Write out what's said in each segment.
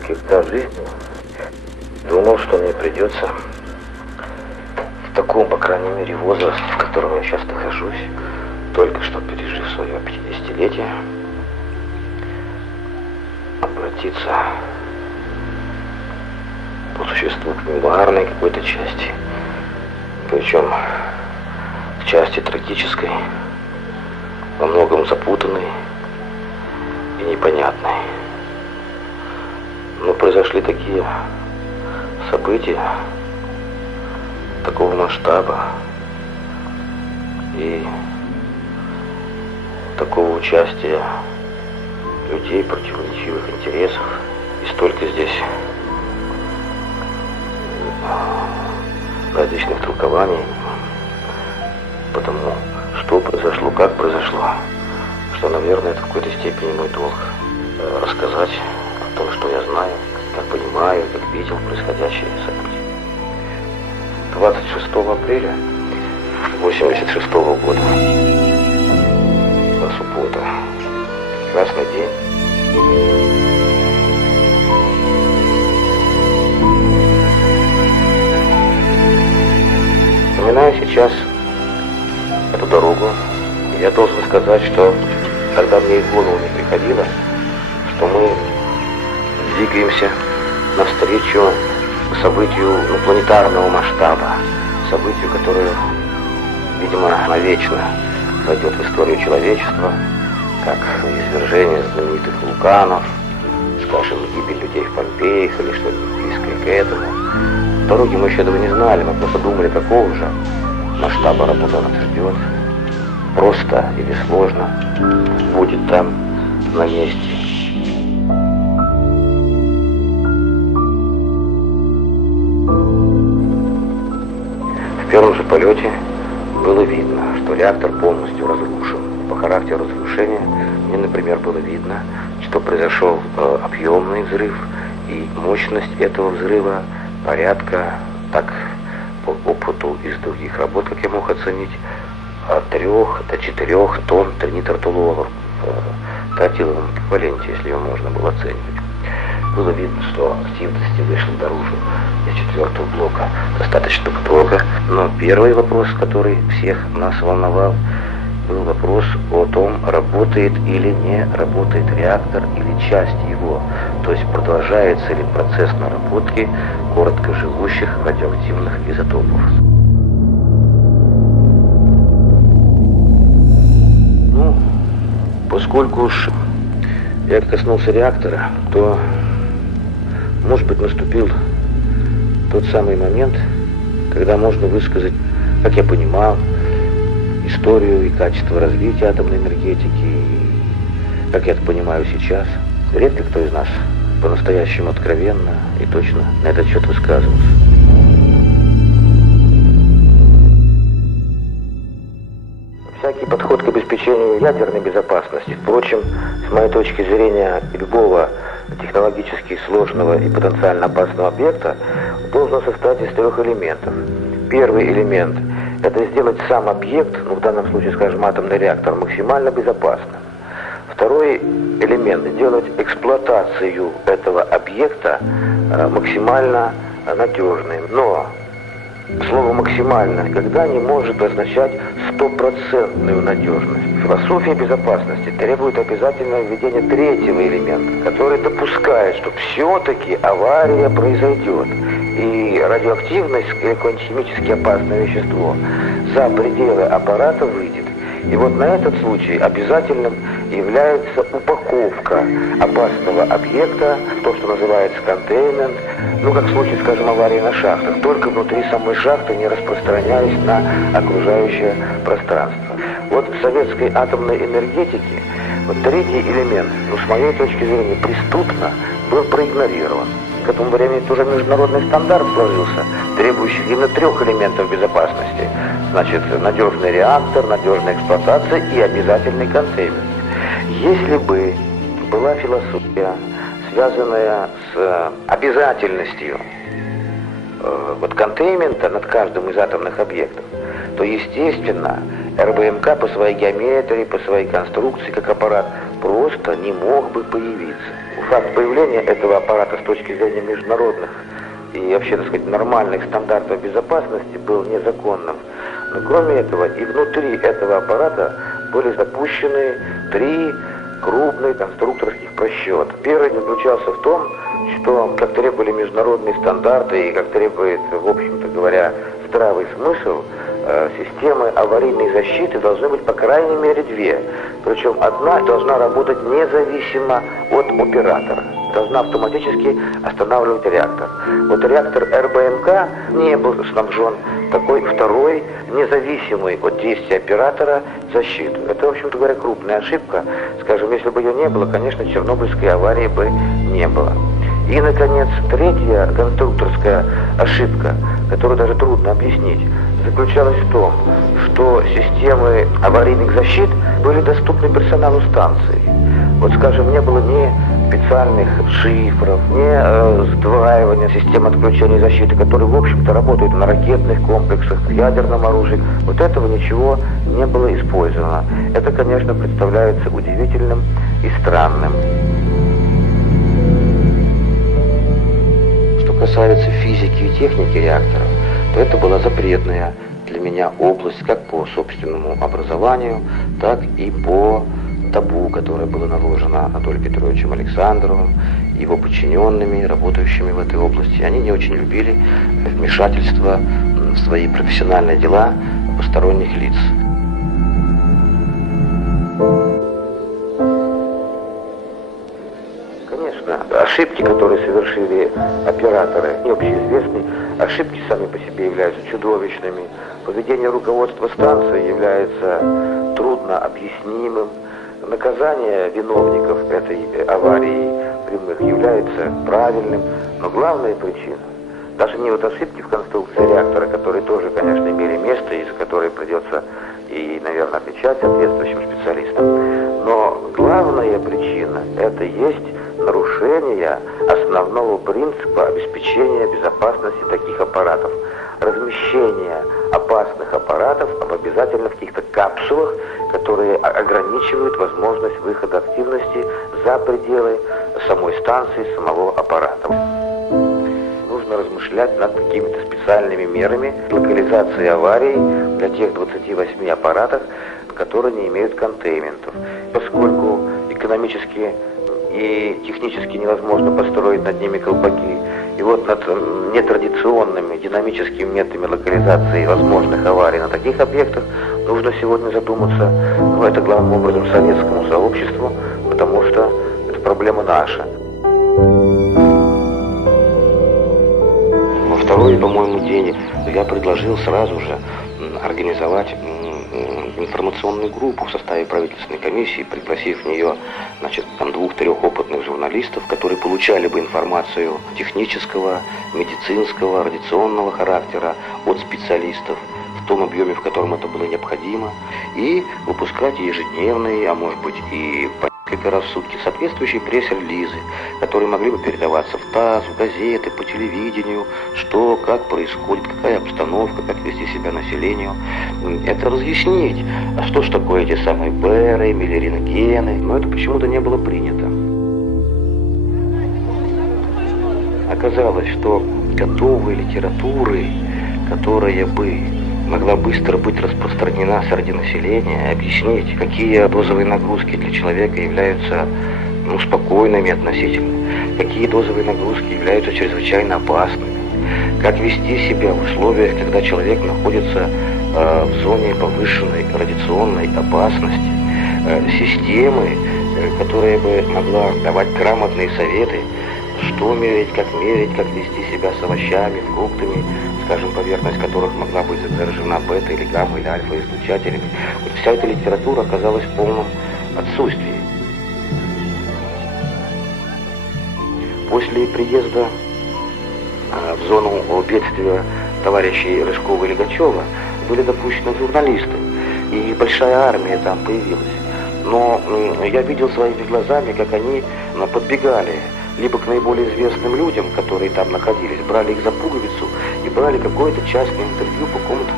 никогда в жизни думал, что мне придется в таком, по крайней мере, возрасте, в котором я сейчас нахожусь, только что пережив свое 50-летие, обратиться по существу к мемуарной какой-то части, причем к части трагической, во многом запутанной и непонятной. Но произошли такие события такого масштаба и такого участия людей противоречивых интересов, и столько здесь различных толкований потому, что произошло, как произошло, что, наверное, это в какой-то степени мой долг рассказать о том, что я знаю, как понимаю, как видел происходящие события. 26 апреля 1986 года, суббота, прекрасный день. Вспоминая сейчас эту дорогу, я должен сказать, что тогда мне и в голову не приходило, что мы двигаемся навстречу событию планетарного масштаба, событию, которое, видимо, навечно войдет в историю человечества, как извержение знаменитых вулканов, скажем, гибель людей в Помпеях или что-нибудь близкое к этому. Дороги мы еще этого не знали, мы просто думали, какого же масштаба работы нас ждет, просто или сложно будет там на месте. В первом же полете было видно, что реактор полностью разрушен. По характеру разрушения мне, например, было видно, что произошел объемный взрыв, и мощность этого взрыва порядка, так по опыту из других работ, как я мог оценить, от 3 до 4 тонн тринитратолуола в тротиловом эквиваленте, если его можно было оценивать. Было видно, что активности вышли наружу из 4-го блока достаточно много. Но первый вопрос, который всех нас волновал, был вопрос о том, работает или не работает реактор или часть его. То есть продолжается ли процесс наработки короткоживущих радиоактивных изотопов. Поскольку уж я коснулся реактора, то, может быть, наступил тот самый момент, когда можно высказать, как я понимал, историю и качество развития атомной энергетики, и, как я это понимаю сейчас. Редко кто из нас по-настоящему откровенно и точно на этот счет высказывался. Всякий подход к обеспечению ядерной безопасности, впрочем, с моей точки зрения, любого технологически сложного и потенциально опасного объекта должен состоять из 3 элементов. Первый элемент – это сделать сам объект, в данном случае, скажем, атомный реактор, максимально безопасным. Второй элемент – сделать эксплуатацию этого объекта максимально надежной. Но слово «максимально» никогда не может означать стопроцентную надежность. Философия безопасности требует обязательного введения 3-го элемента, который допускает, что все-таки авария произойдет, и радиоактивность или какое-нибудь химически опасное вещество за пределы аппарата выйдет. И вот на этот случай обязательным является упаковка опасного объекта, то, что называется контейнмент, как в случае, скажем, аварии на шахтах, только внутри самой шахты, не распространяясь на окружающее пространство. Вот в советской атомной энергетике 3-й элемент, с моей точки зрения, преступно был проигнорирован. К этому времени уже международный стандарт сложился, требующий именно 3 элементов безопасности. Значит, надежный реактор, надежная эксплуатация и обязательный контейнмент. Если бы была философия, связанная с обязательностью контейнмента над каждым из атомных объектов, то, естественно, РБМК по своей геометрии, по своей конструкции, как аппарат, просто не мог бы появиться. Факт появления этого аппарата с точки зрения международных и вообще, так сказать, нормальных стандартов безопасности был незаконным. Но кроме этого, и внутри этого аппарата были запущены 3 крупных конструкторских просчета. Первый заключался в том, что, как требовали международные стандарты и как требует, в общем-то говоря, здравый смысл, системы аварийной защиты должны быть по крайней мере 2. Причем одна должна работать независимо от оператора. Должна автоматически останавливать реактор. Вот реактор РБМК не был снабжен такой второй, независимой от действия оператора защиты. Это, в общем-то говоря, крупная ошибка. Скажем, если бы ее не было, конечно, Чернобыльской аварии бы не было. И, наконец, третья конструкторская ошибка, которую даже трудно объяснить, заключалась в том, что системы аварийных защит были доступны персоналу станции. Вот, скажем, не было ни специальных шифров, ни сдваивания систем отключения защиты, которые, в общем-то, работают на ракетных комплексах, в ядерном оружии. Вот этого ничего не было использовано. Это, конечно, представляется удивительным и странным. Что касается физики и техники реакторов, то это была запретная для меня область как по собственному образованию, так и по табу, которое было наложено Анатолием Петровичем Александровым, его подчиненными, работающими в этой области. Они не очень любили вмешательство в свои профессиональные дела посторонних лиц. Конечно, ошибки, которые совершили операторы, не общеизвестны. Ошибки сами по себе являются чудовищными. Поведение руководства станции является трудно объяснимым. Наказание виновников этой аварии прямых является правильным, но главная причина, даже не вот ошибки в конструкции реактора, которые тоже, конечно, имели место, и за которые придется и, наверное, отвечать соответствующим специалистам, но главная причина – это есть нарушение основного принципа обеспечения безопасности таких аппаратов. Размещение опасных аппаратов обязательно в каких-то капсулах, которые ограничивают возможность выхода активности за пределы самой станции, самого аппарата. Нужно размышлять над какими-то специальными мерами локализации аварий для тех 28 аппаратов, которые не имеют контейнментов. Поскольку экономически и технически невозможно построить над ними колпаки, и вот над нетрадиционными динамическими методами локализации возможных аварий на таких объектах нужно сегодня задуматься, но это главным образом советскому сообществу, потому что это проблема наша. Во второй, по-моему, день я предложил сразу же организовать информационную группу в составе правительственной комиссии, пригласив в нее, значит, 2-3 опытных журналистов, которые получали бы информацию технического, медицинского, радиационного характера от специалистов в том объеме, в котором это было необходимо, и выпускать ежедневные, а может быть и по несколько раз в сутки соответствующие пресс-релизы, которые могли бы передаваться в ТАСС, в газеты, по телевидению, что, как происходит, какая обстановка, как вести себя населению. Это разъяснить, а что ж такое эти самые БЭРы, миллирентгены, но это почему-то не было принято. Оказалось, что готовой литературы, которая бы могла быстро быть распространена среди населения, объяснить, какие дозовые нагрузки для человека являются спокойными относительно, какие дозовые нагрузки являются чрезвычайно опасными, как вести себя в условиях, когда человек находится в зоне повышенной радиационной опасности, системы, которая бы могла давать грамотные советы, что мерить, как вести себя с овощами, фруктами, скажем, поверхность которых могла быть заражена бета или гамма или альфа излучателями. Вот вся эта литература оказалась в полном отсутствии. После приезда в зону бедствия товарищей Рыжкова и Лигачева были допущены журналисты, и большая армия там появилась. Но я видел своими глазами, как они подбегали либо к наиболее известным людям, которые там находились, брали их за пуговицу и брали какое-то частное интервью по какому-то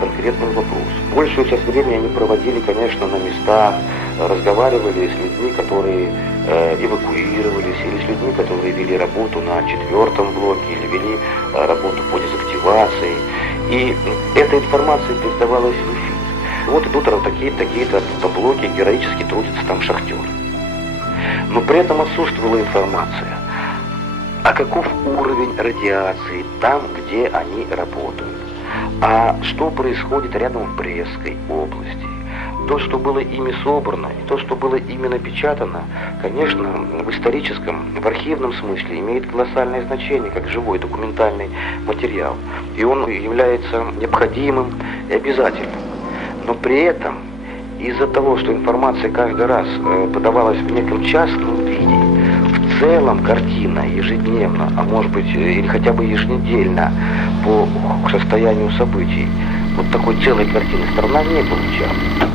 конкретным вопросам. Большую часть времени они проводили, конечно, на местах, разговаривали с людьми, которые эвакуировались, или с людьми, которые вели работу на 4-м блоке, или вели работу по дезактивации. И эта информация передавалась в эфир. Вот идут такие-то блоки, героически трудятся там шахтеры. Но при этом отсутствовала информация, а каков уровень радиации там, где они работают, а что происходит рядом в Брестской области. То, что было ими собрано, и то, что было ими напечатано, конечно, в историческом, в архивном смысле имеет колоссальное значение, как живой документальный материал. И он является необходимым и обязательным. Но при этом, из-за того, что информация каждый раз подавалась в неком частном виде, в целом картина ежедневно, а может быть или хотя бы еженедельно по состоянию событий, вот такой целой картины страна не получала.